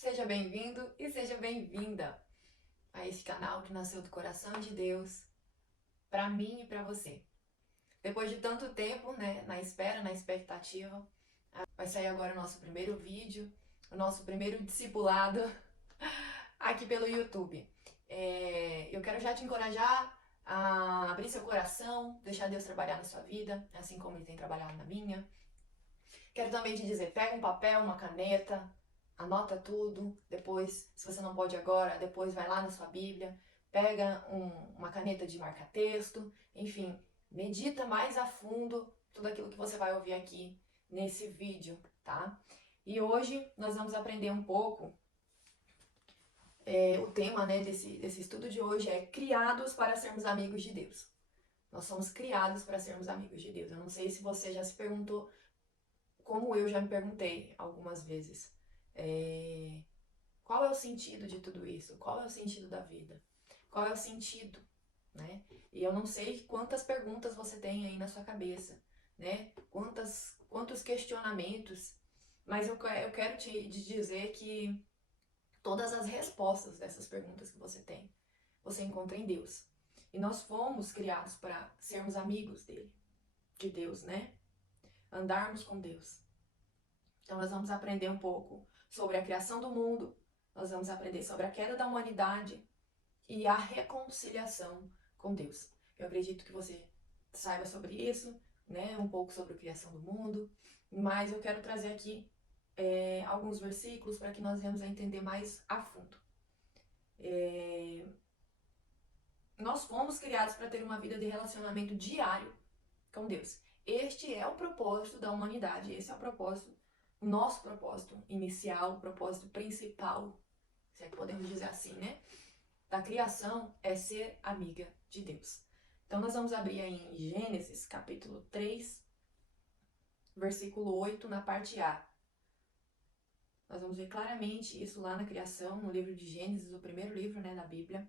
Seja bem-vindo e seja bem-vinda a esse canal que nasceu do coração de Deus para mim e para você. Depois de tanto tempo, né, na espera, na expectativa, vai sair agora o nosso primeiro vídeo, o nosso primeiro discipulado aqui pelo YouTube. Eu quero já te encorajar a abrir seu coração, deixar Deus trabalhar na sua vida, assim como Ele tem trabalhado na minha. Quero também te dizer, pega um papel, uma caneta, anota tudo, depois, se você não pode agora, depois vai lá na sua Bíblia, pega uma caneta de marca-texto, enfim, medita mais a fundo tudo aquilo que você vai ouvir aqui nesse vídeo, tá? E hoje nós vamos aprender um pouco, o tema, né, desse estudo de hoje é criados para sermos amigos de Deus. Nós somos criados para sermos amigos de Deus. Eu não sei se você já se perguntou, como eu já me perguntei algumas vezes, qual é o sentido de tudo isso? Qual é o sentido da vida? Qual é o sentido, né? E eu não sei quantas perguntas você tem aí na sua cabeça, né? Quantos questionamentos, mas eu quero te dizer que todas as respostas dessas perguntas que você tem, você encontra em Deus. E nós fomos criados para sermos amigos dele, de Deus, né? Andarmos com Deus. Então nós vamos aprender um pouco sobre a criação do mundo, nós vamos aprender sobre a queda da humanidade e a reconciliação com Deus. Eu acredito que você saiba sobre isso, né? Um pouco sobre a criação do mundo, mas eu quero trazer aqui alguns versículos para que nós venhamos a entender mais a fundo. Nós fomos criados para ter uma vida de relacionamento diário com Deus. Este é o propósito da humanidade, esse é o propósito, o nosso propósito inicial, o propósito principal, se é que podemos dizer assim, né? Da criação é ser amiga de Deus. Então nós vamos abrir aí em Gênesis, capítulo 3, versículo 8, na parte A. Nós vamos ver claramente isso lá na criação, no livro de Gênesis, o primeiro livro, né, da Bíblia.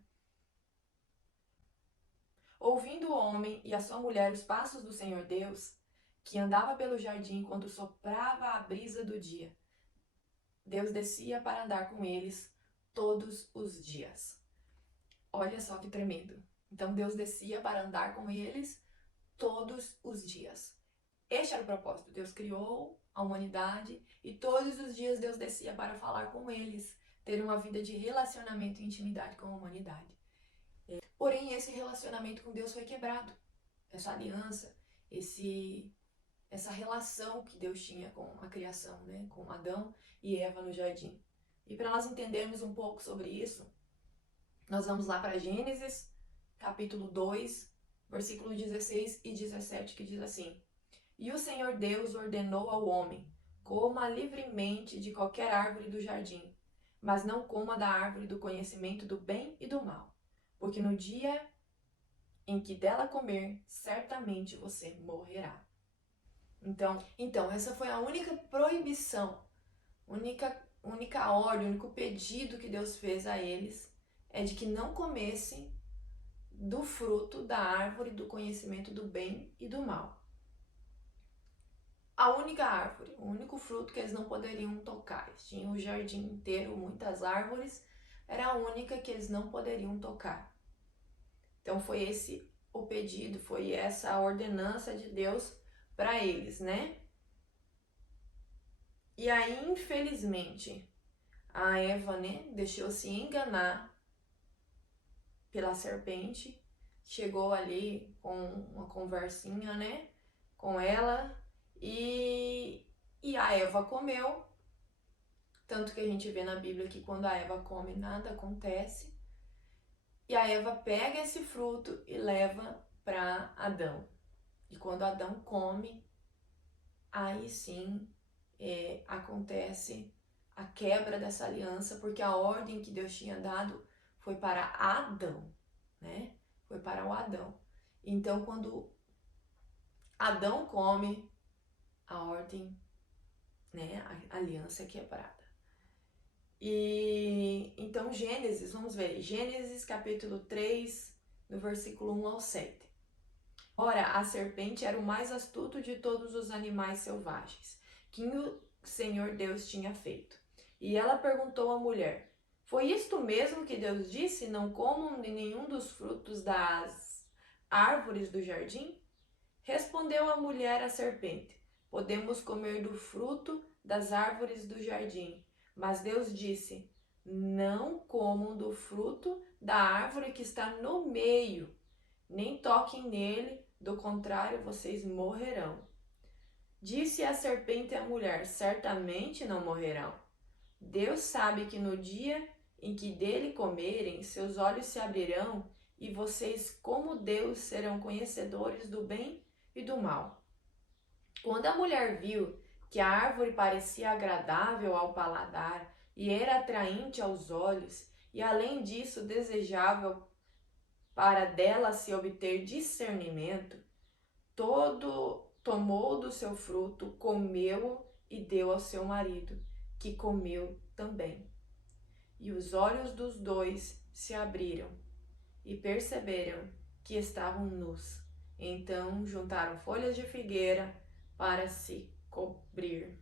Ouvindo o homem e a sua mulher os passos do Senhor Deus, que andava pelo jardim quando soprava a brisa do dia, Deus descia para andar com eles todos os dias. Olha só que tremendo. Então Deus descia para andar com eles todos os dias. Este era o propósito. Deus criou a humanidade e todos os dias Deus descia para falar com eles, ter uma vida de relacionamento e intimidade com a humanidade. Porém, esse relacionamento com Deus foi quebrado. Essa aliança, essa relação que Deus tinha com a criação, né? Com Adão e Eva no jardim. E para nós entendermos um pouco sobre isso, nós vamos lá para Gênesis, capítulo 2, versículo 16 e 17, que diz assim: E o Senhor Deus ordenou ao homem: coma livremente de qualquer árvore do jardim, mas não coma da árvore do conhecimento do bem e do mal, porque no dia em que dela comer, certamente você morrerá. Então essa foi a única proibição, única ordem, único pedido que Deus fez a eles, é de que não comessem do fruto da árvore do conhecimento do bem e do mal. A única árvore, o único fruto que eles não poderiam tocar. Eles tinham o jardim inteiro, muitas árvores, era a única que eles não poderiam tocar. Então foi esse o pedido, foi essa a ordenança de Deus para eles, né? E aí, infelizmente, a Eva, né, deixou-se enganar pela serpente, chegou ali com uma conversinha, né, com ela, e a Eva comeu. Tanto que a gente vê na Bíblia que quando a Eva come, nada acontece. E a Eva pega esse fruto e leva para Adão. E quando Adão come, aí sim acontece a quebra dessa aliança, porque a ordem que Deus tinha dado foi para Adão, né? Foi para o Adão. Então, quando Adão come, a ordem, né? A aliança é quebrada. E então Gênesis, vamos ver, Gênesis capítulo 3, no versículo 1 ao 7. Ora, a serpente era o mais astuto de todos os animais selvagens que o Senhor Deus tinha feito. E ela perguntou à mulher: Foi isto mesmo que Deus disse? Não comam de nenhum dos frutos das árvores do jardim? Respondeu a mulher à serpente: Podemos comer do fruto das árvores do jardim. Mas Deus disse: Não comam do fruto da árvore que está no meio, nem toquem nele, do contrário vocês morrerão. Disse a serpente à mulher: Certamente não morrerão. Deus sabe que no dia em que dele comerem, seus olhos se abrirão e vocês, como Deus, serão conhecedores do bem e do mal. Quando a mulher viu que a árvore parecia agradável ao paladar e era atraente aos olhos, e além disso desejável para dela se obter discernimento, tomou do seu fruto, comeu e deu ao seu marido, que comeu também. E os olhos dos dois se abriram e perceberam que estavam nus. Então juntaram folhas de figueira para se cobrir.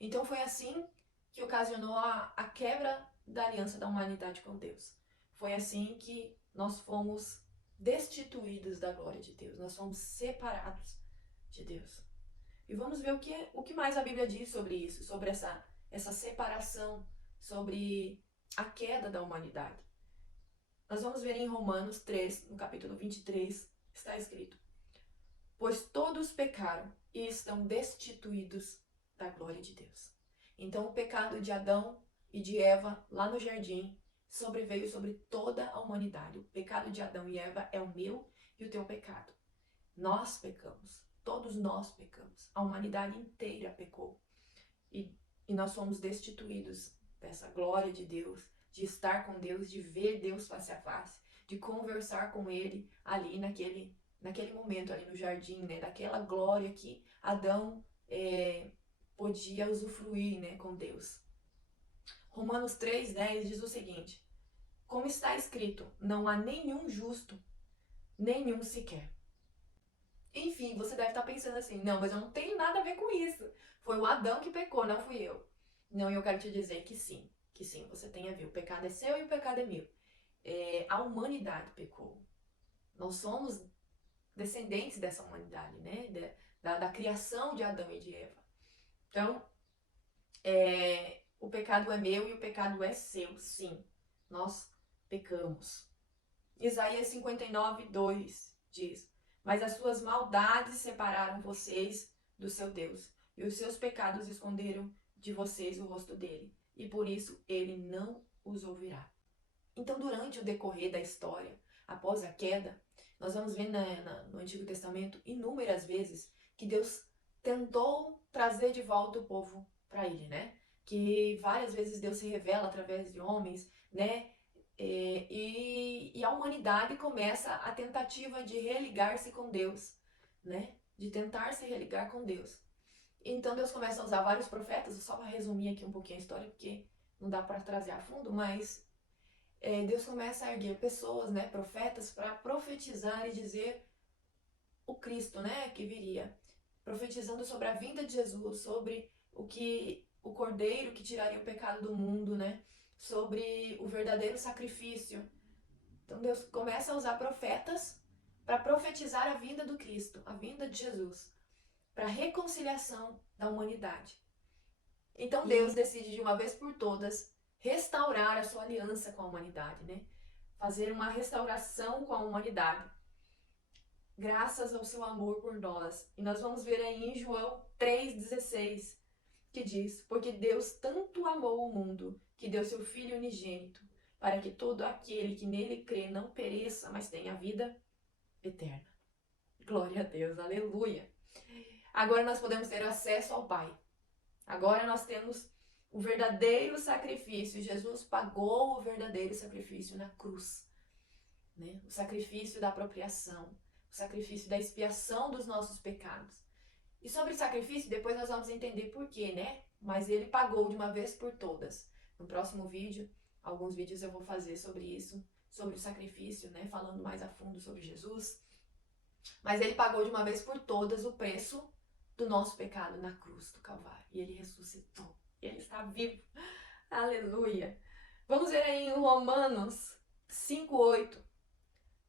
Então foi assim que ocasionou a quebra da aliança da humanidade com Deus. Foi assim que nós fomos destituídos da glória de Deus. Nós fomos separados de Deus. E vamos ver o que mais a Bíblia diz sobre isso, sobre essa separação, sobre a queda da humanidade. Nós vamos ver em Romanos 3, no capítulo 23, está escrito: Pois todos pecaram e estão destituídos da glória de Deus. Então o pecado de Adão e de Eva lá no jardim sobreveio sobre toda a humanidade. O pecado de Adão e Eva é o meu e o teu pecado. Nós pecamos, todos nós pecamos, a humanidade inteira pecou. E nós fomos destituídos dessa glória de Deus, de estar com Deus, de ver Deus face a face, de conversar com Ele ali naquele momento, ali no jardim, né? Daquela glória que Adão podia usufruir, né, com Deus. Romanos 3,10 diz o seguinte: Como está escrito, não há nenhum justo, nenhum sequer. Enfim, você deve estar pensando assim: não, mas eu não tenho nada a ver com isso. Foi o Adão que pecou, não fui eu. Não, eu quero te dizer que sim, você tem a ver. O pecado é seu e o pecado é meu. A humanidade pecou. Nós somos descendentes dessa humanidade, né? Da criação de Adão e de Eva. Então, o pecado é meu e o pecado é seu, sim. Nós pecamos. Isaías 59:2 diz: Mas as suas maldades separaram vocês do seu Deus, e os seus pecados esconderam de vocês o rosto dele, e por isso ele não os ouvirá. Então, durante o decorrer da história, após a queda, nós vamos ver no Antigo Testamento inúmeras vezes que Deus tentou trazer de volta o povo para ele, né? Que várias vezes Deus se revela através de homens, né? E a humanidade começa a tentativa de religar-se com Deus, né? De tentar se religar com Deus. Então Deus começa a usar vários profetas, só para resumir aqui um pouquinho a história, porque não dá para trazer a fundo, mas Deus começa a erguer pessoas, né, profetas, para profetizar e dizer o Cristo, né, que viria, profetizando sobre a vinda de Jesus, sobre o Cordeiro que tiraria o pecado do mundo, né, sobre o verdadeiro sacrifício. Então Deus começa a usar profetas para profetizar a vinda do Cristo, a vinda de Jesus, para a reconciliação da humanidade. Então Deus decide de uma vez por todas restaurar a sua aliança com a humanidade, né? Fazer uma restauração com a humanidade, graças ao seu amor por nós. E nós vamos ver aí em João 3,16, que diz: Porque Deus tanto amou o mundo, que deu seu Filho unigênito, para que todo aquele que nele crê não pereça, mas tenha vida eterna. Glória a Deus, aleluia! Agora nós podemos ter acesso ao Pai. Agora nós temos o verdadeiro sacrifício. Jesus pagou o verdadeiro sacrifício na cruz, né? O sacrifício da apropriação, o sacrifício da expiação dos nossos pecados. E sobre sacrifício, depois nós vamos entender por quê, né? Mas ele pagou de uma vez por todas. No próximo vídeo, alguns vídeos eu vou fazer sobre isso, sobre o sacrifício, né? Falando mais a fundo sobre Jesus. Mas ele pagou de uma vez por todas o preço do nosso pecado na cruz do Calvário. E ele ressuscitou. Ele está vivo. Aleluia. Vamos ver aí em Romanos 5:8.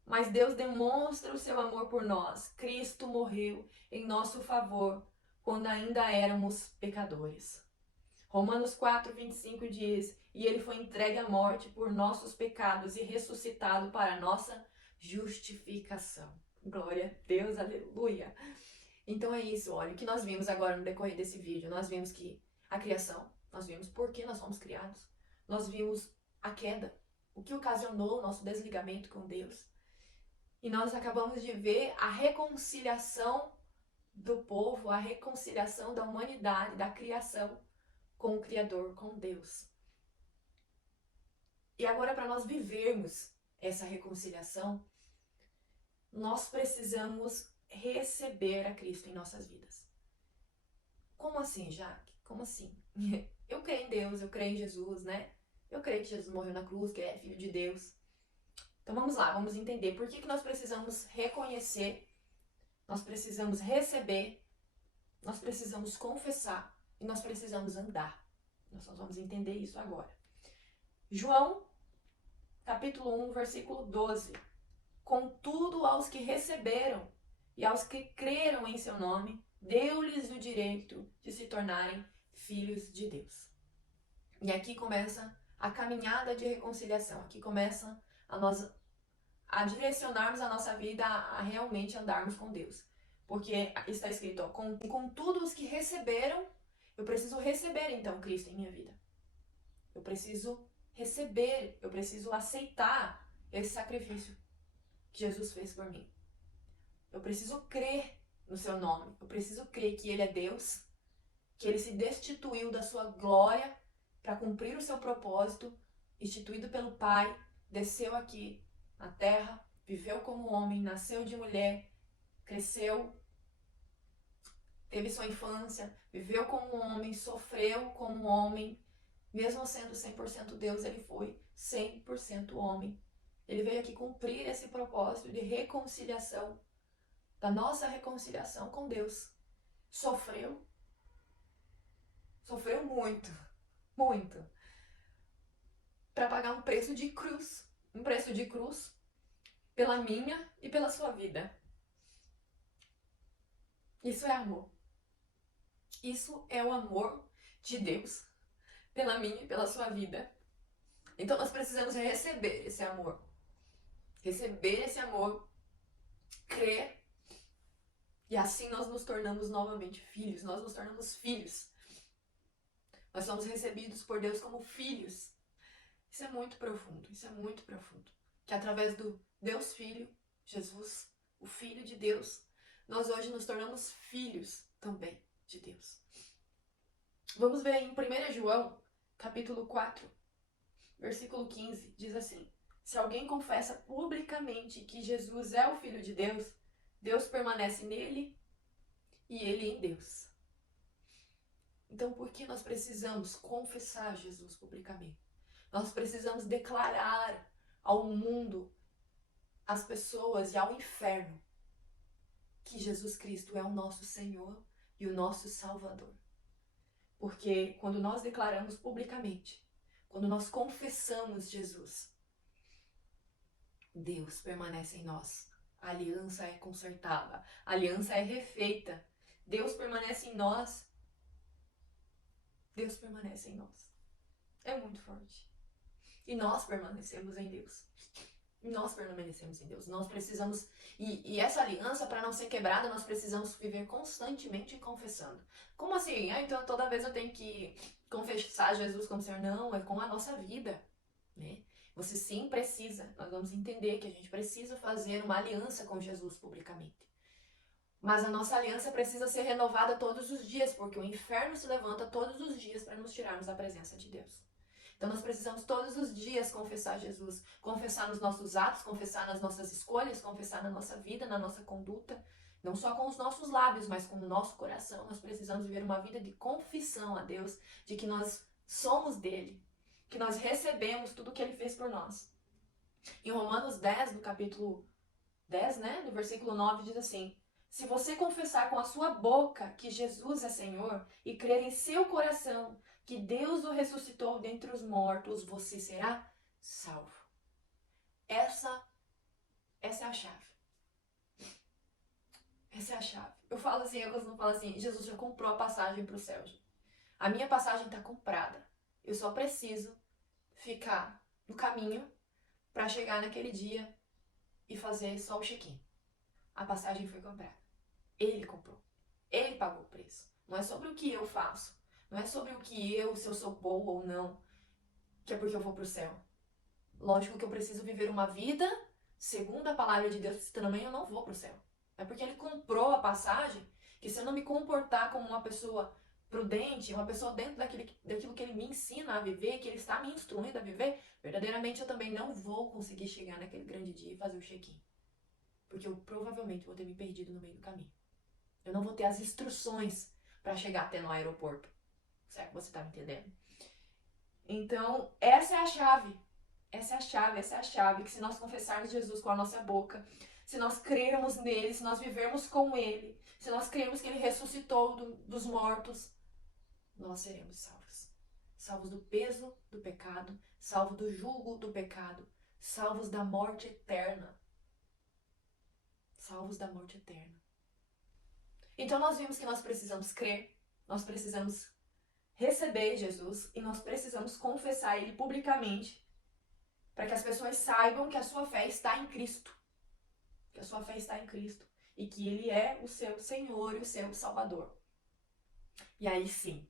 Mas Deus demonstra o seu amor por nós. Cristo morreu em nosso favor quando ainda éramos pecadores. Romanos 4:25 diz: E ele foi entregue à morte por nossos pecados e ressuscitado para a nossa justificação. Glória a Deus, aleluia. Então é isso, olha, o que nós vimos agora no decorrer desse vídeo. Nós vimos que a criação, nós vimos por que nós fomos criados. Nós vimos a queda, o que ocasionou o nosso desligamento com Deus. E nós acabamos de ver a reconciliação do povo, a reconciliação da humanidade, da criação com o Criador, com Deus. E agora, para nós vivermos essa reconciliação, nós precisamos receber a Cristo em nossas vidas. Como assim, Jaque? Como assim? Eu creio em Deus, eu creio em Jesus, né? Eu creio que Jesus morreu na cruz, que é Filho de Deus. Então vamos lá, vamos entender por que nós precisamos reconhecer, nós precisamos receber, nós precisamos confessar e nós precisamos andar. Nós vamos entender isso agora. João, capítulo 1, versículo 12. Contudo, aos que receberam e aos que creram em seu nome, deu-lhes o direito de se tornarem filhos de Deus. E aqui começa a caminhada de reconciliação. Aqui começa a direcionarmos a nossa vida a realmente andarmos com Deus. Porque está escrito, ó, contudo os que receberam, eu preciso receber então Cristo em minha vida. Eu preciso receber, eu preciso aceitar esse sacrifício que Jesus fez por mim. Eu preciso crer no seu nome, eu preciso crer que Ele é Deus, que Ele se destituiu da sua glória para cumprir o seu propósito, instituído pelo Pai, desceu aqui na terra, viveu como homem, nasceu de mulher, cresceu, teve sua infância, viveu como homem, sofreu como homem, mesmo sendo 100% Deus, ele foi 100% homem. Ele veio aqui cumprir esse propósito de reconciliação, da nossa reconciliação com Deus. Sofreu muito, muito, para pagar um preço de cruz pela minha e pela sua vida. Isso é amor. Isso é o amor de Deus pela minha e pela sua vida. Então nós precisamos receber esse amor. Receber esse amor, crer, e assim nós nos tornamos novamente filhos. Nós nos tornamos filhos. Nós somos recebidos por Deus como filhos. Isso é muito profundo, isso é muito profundo. Que através do Deus Filho, Jesus, o Filho de Deus, nós hoje nos tornamos filhos também de Deus. Vamos ver em 1 João, capítulo 4, versículo 15, diz assim: Se alguém confessa publicamente que Jesus é o Filho de Deus, Deus permanece nele e ele em Deus. Então, por que nós precisamos confessar Jesus publicamente? Nós precisamos declarar ao mundo, às pessoas e ao inferno, que Jesus Cristo é o nosso Senhor e o nosso Salvador. Porque quando nós declaramos publicamente, quando nós confessamos Jesus, Deus permanece em nós. A aliança é consertada, a aliança é refeita. Deus permanece em nós. Deus permanece em nós. É muito forte. E nós permanecemos em Deus. Nós permanecemos em Deus. Nós precisamos... E essa aliança, para não ser quebrada, nós precisamos viver constantemente confessando. Como assim? Então toda vez eu tenho que confessar Jesus como Senhor? Não, é com a nossa vida, né? Você sim precisa. Nós vamos entender que a gente precisa fazer uma aliança com Jesus publicamente. Mas a nossa aliança precisa ser renovada todos os dias, porque o inferno se levanta todos os dias para nos tirarmos da presença de Deus. Então nós precisamos todos os dias confessar Jesus, confessar nos nossos atos, confessar nas nossas escolhas, confessar na nossa vida, na nossa conduta, não só com os nossos lábios, mas com o nosso coração. Nós precisamos viver uma vida de confissão a Deus, de que nós somos dele, que nós recebemos tudo o que ele fez por nós. Em Romanos 10, no capítulo 10, né, no versículo 9, diz assim: Se você confessar com a sua boca que Jesus é Senhor e crer em seu coração que Deus o ressuscitou dentre os mortos, você será salvo. Essa é a chave. Essa é a chave. Eu falo assim, eu não falo assim, Jesus já comprou a passagem para o céu. A minha passagem está comprada. Eu só preciso ficar no caminho para chegar naquele dia e fazer só o check-in. A passagem foi comprada. Ele comprou. Ele pagou o preço. Não é sobre o que eu faço. Não é sobre o que se eu sou boa ou não, que é porque eu vou pro céu. Lógico que eu preciso viver uma vida segundo a palavra de Deus, porque também eu não vou pro céu. É porque ele comprou a passagem, que se eu não me comportar como uma pessoa prudente, uma pessoa dentro daquilo que ele me ensina a viver, que ele está me instruindo a viver, verdadeiramente eu também não vou conseguir chegar naquele grande dia e fazer o check-in. Porque eu provavelmente vou ter me perdido no meio do caminho. Eu não vou ter as instruções para chegar até no aeroporto. Será que você tá me entendendo? Então, essa é a chave. Essa é a chave que se nós confessarmos Jesus com a nossa boca, se nós crermos nele, se nós vivermos com ele, se nós crermos que ele ressuscitou dos mortos, nós seremos salvos. Salvos do peso do pecado, salvos do jugo do pecado, salvos da morte eterna. Salvos da morte eterna. Então nós vimos que nós precisamos crer, nós precisamos receber Jesus e nós precisamos confessar ele publicamente para que as pessoas saibam que a sua fé está em Cristo. Que a sua fé está em Cristo e que ele é o seu Senhor e o seu Salvador. E aí sim,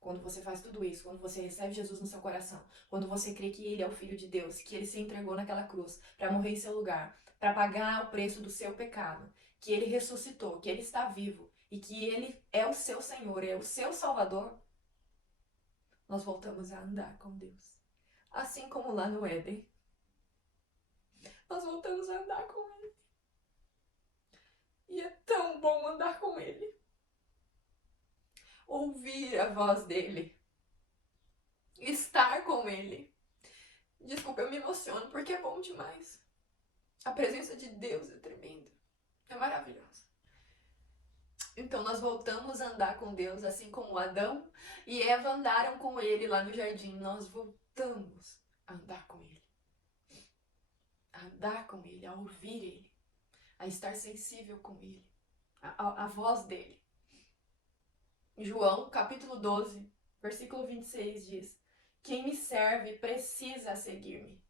quando você faz tudo isso, quando você recebe Jesus no seu coração, quando você crê que ele é o Filho de Deus, que ele se entregou naquela cruz para morrer em seu lugar, para pagar o preço do seu pecado, que ele ressuscitou, que ele está vivo e que ele é o seu Senhor, é o seu Salvador, nós voltamos a andar com Deus. Assim como lá no Éden, nós voltamos a andar com ele. E é tão bom andar com ele. Ouvir a voz dele. Estar com ele. Desculpa, eu me emociono porque é bom demais. A presença de Deus é tremenda. É maravilhosa. Então nós voltamos a andar com Deus, assim como Adão e Eva andaram com ele lá no jardim. Nós voltamos a andar com ele. A andar com ele, a ouvir ele, a estar sensível com ele, a voz dele. João, capítulo 12, versículo 26 diz: quem me serve precisa seguir-me,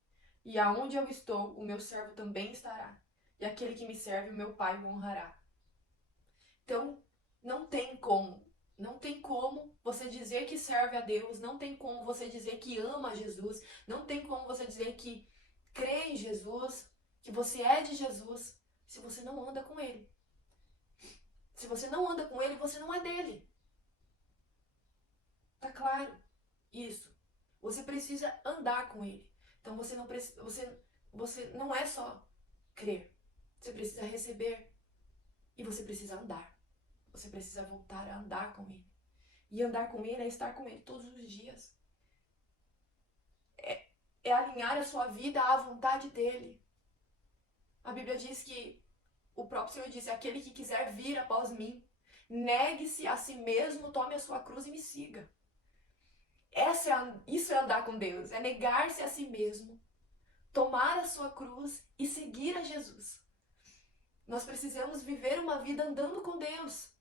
e aonde eu estou, o meu servo também estará, e aquele que me serve, o meu Pai o honrará. Então, não tem como você dizer que serve a Deus, não tem como você dizer que ama Jesus, não tem como você dizer que crê em Jesus, que você é de Jesus, se você não anda com ele. Se você não anda com ele, você não é dele. Tá claro? Isso. Você precisa andar com ele. Então você não é só crer. Você precisa receber. E você precisa andar. Você precisa voltar a andar com ele. E andar com ele é estar com ele todos os dias. É alinhar a sua vida à vontade dele. A Bíblia diz que o próprio Senhor disse: aquele que quiser vir após mim, negue-se a si mesmo, tome a sua cruz e me siga. Isso é andar com Deus, é negar-se a si mesmo, tomar a sua cruz e seguir a Jesus. Nós precisamos viver uma vida andando com Deus.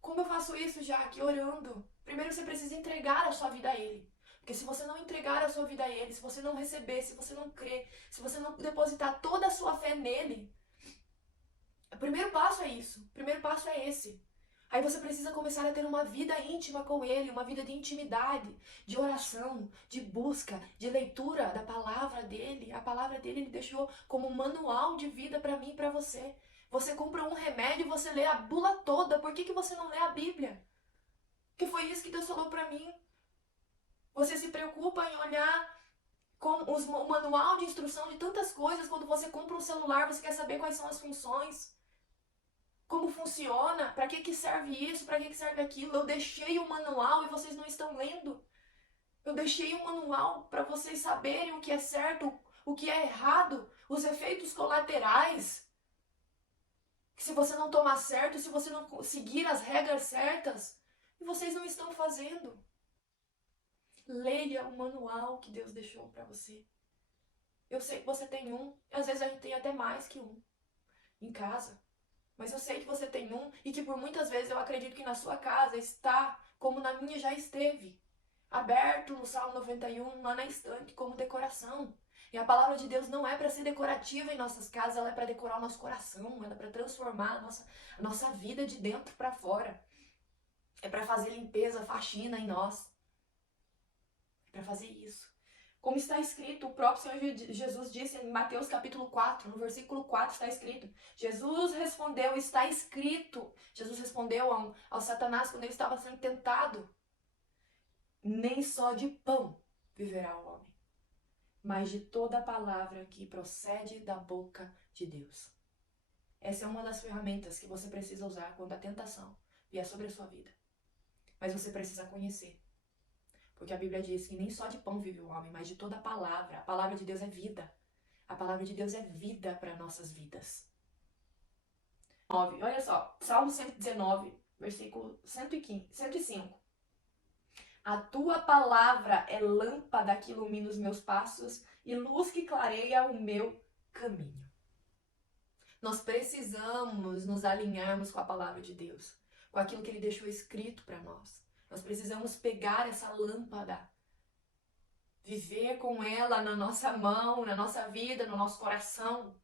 Como eu faço isso, Jaque? Orando. Primeiro você precisa entregar a sua vida a Ele. Porque se você não entregar a sua vida a Ele, se você não receber, se você não crer, se você não depositar toda a sua fé nele, o primeiro passo é isso. O primeiro passo é esse. Aí você precisa começar a ter uma vida íntima com ele, uma vida de intimidade, de oração, de busca, de leitura da palavra dele. A palavra dele ele deixou como um manual de vida para mim e para você. Você compra um remédio e você lê a bula toda. Por que você não lê a Bíblia? Que foi isso que Deus falou para mim. Você se preocupa em olhar com o manual de instrução de tantas coisas. Quando você compra um celular, você quer saber quais são as funções. Como funciona, para que serve isso, para que serve aquilo. Eu deixei o manual e vocês não estão lendo. Eu deixei o manual para vocês saberem o que é certo, o que é errado, os efeitos colaterais. Que se você não tomar certo, se você não seguir as regras certas, vocês não estão fazendo. Leia o manual que Deus deixou para você. Eu sei que você tem um, às vezes a gente tem até mais que um em casa. Mas eu sei que você tem um e que por muitas vezes eu acredito que na sua casa está, como na minha já esteve, aberto no Salmo 91, lá na estante, como decoração. E a palavra de Deus não é para ser decorativa em nossas casas, ela é para decorar o nosso coração, ela é para transformar a nossa vida de dentro para fora. É para fazer limpeza, faxina em nós. É para fazer isso. Como está escrito, o próprio Senhor Jesus disse em Mateus capítulo 4, no versículo 4 está escrito, Jesus respondeu, está escrito. Jesus respondeu ao Satanás quando ele estava sendo tentado. Nem só de pão viverá o homem, mas de toda a palavra que procede da boca de Deus. Essa é uma das ferramentas que você precisa usar quando a tentação vier sobre a sua vida. Mas você precisa conhecer. Porque a Bíblia diz que nem só de pão vive o homem, mas de toda a palavra. A palavra de Deus é vida. A palavra de Deus é vida para nossas vidas. Olha só, Salmo 119, versículo 105. A tua palavra é lâmpada que ilumina os meus passos e luz que clareia o meu caminho. Nós precisamos nos alinharmos com a palavra de Deus, com aquilo que Ele deixou escrito para nós. Nós precisamos pegar essa lâmpada, viver com ela na nossa mão, na nossa vida, no nosso coração,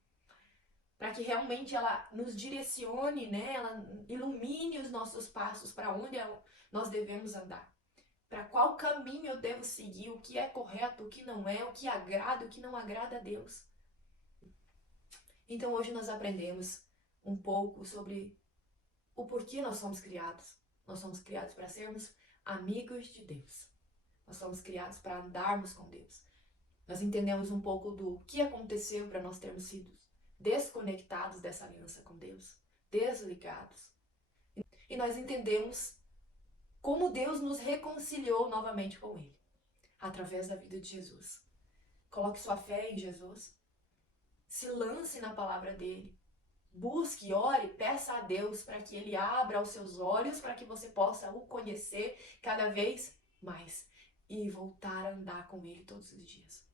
para que realmente ela nos direcione, né? Ela ilumine os nossos passos para onde nós devemos andar. Para qual caminho eu devo seguir, o que é correto, o que não é, o que agrada, o que não agrada a Deus. Então hoje nós aprendemos um pouco sobre o porquê nós somos criados. Nós somos criados para sermos amigos de Deus. Nós somos criados para andarmos com Deus. Nós entendemos um pouco do que aconteceu para nós termos sido desconectados dessa aliança com Deus, desligados. E nós entendemos como Deus nos reconciliou novamente com Ele, através da vida de Jesus. Coloque sua fé em Jesus, se lance na palavra dele, busque, ore, peça a Deus para que Ele abra os seus olhos, para que você possa o conhecer cada vez mais e voltar a andar com Ele todos os dias.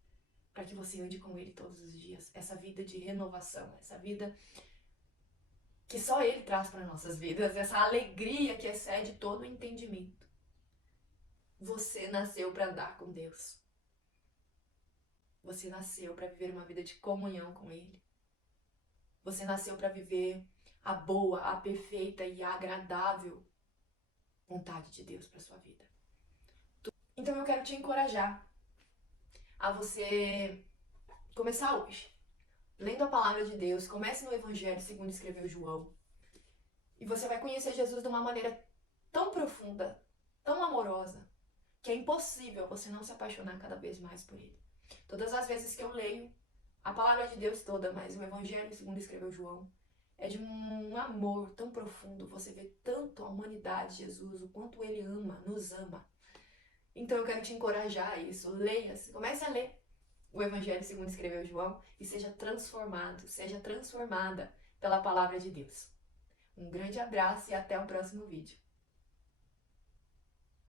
Para que você ande com Ele todos os dias. Essa vida de renovação, essa vida que só Ele traz para nossas vidas, essa alegria que excede todo o entendimento. Você nasceu para andar com Deus. Você nasceu para viver uma vida de comunhão com Ele. Você nasceu para viver a boa, a perfeita e a agradável vontade de Deus para sua vida. Então eu quero te encorajar a você começar hoje, lendo a palavra de Deus. Comece no Evangelho segundo escreveu João. E você vai conhecer Jesus de uma maneira tão profunda, tão amorosa, que é impossível você não se apaixonar cada vez mais por Ele. Todas as vezes que eu leio a palavra de Deus toda, mas o Evangelho segundo escreveu João, é de um amor tão profundo. Você vê tanto a humanidade de Jesus, o quanto Ele ama, nos ama. Então eu quero te encorajar a isso. Leia, comece a ler o Evangelho segundo escreveu João e seja transformado, seja transformada pela palavra de Deus. Um grande abraço e até o próximo vídeo.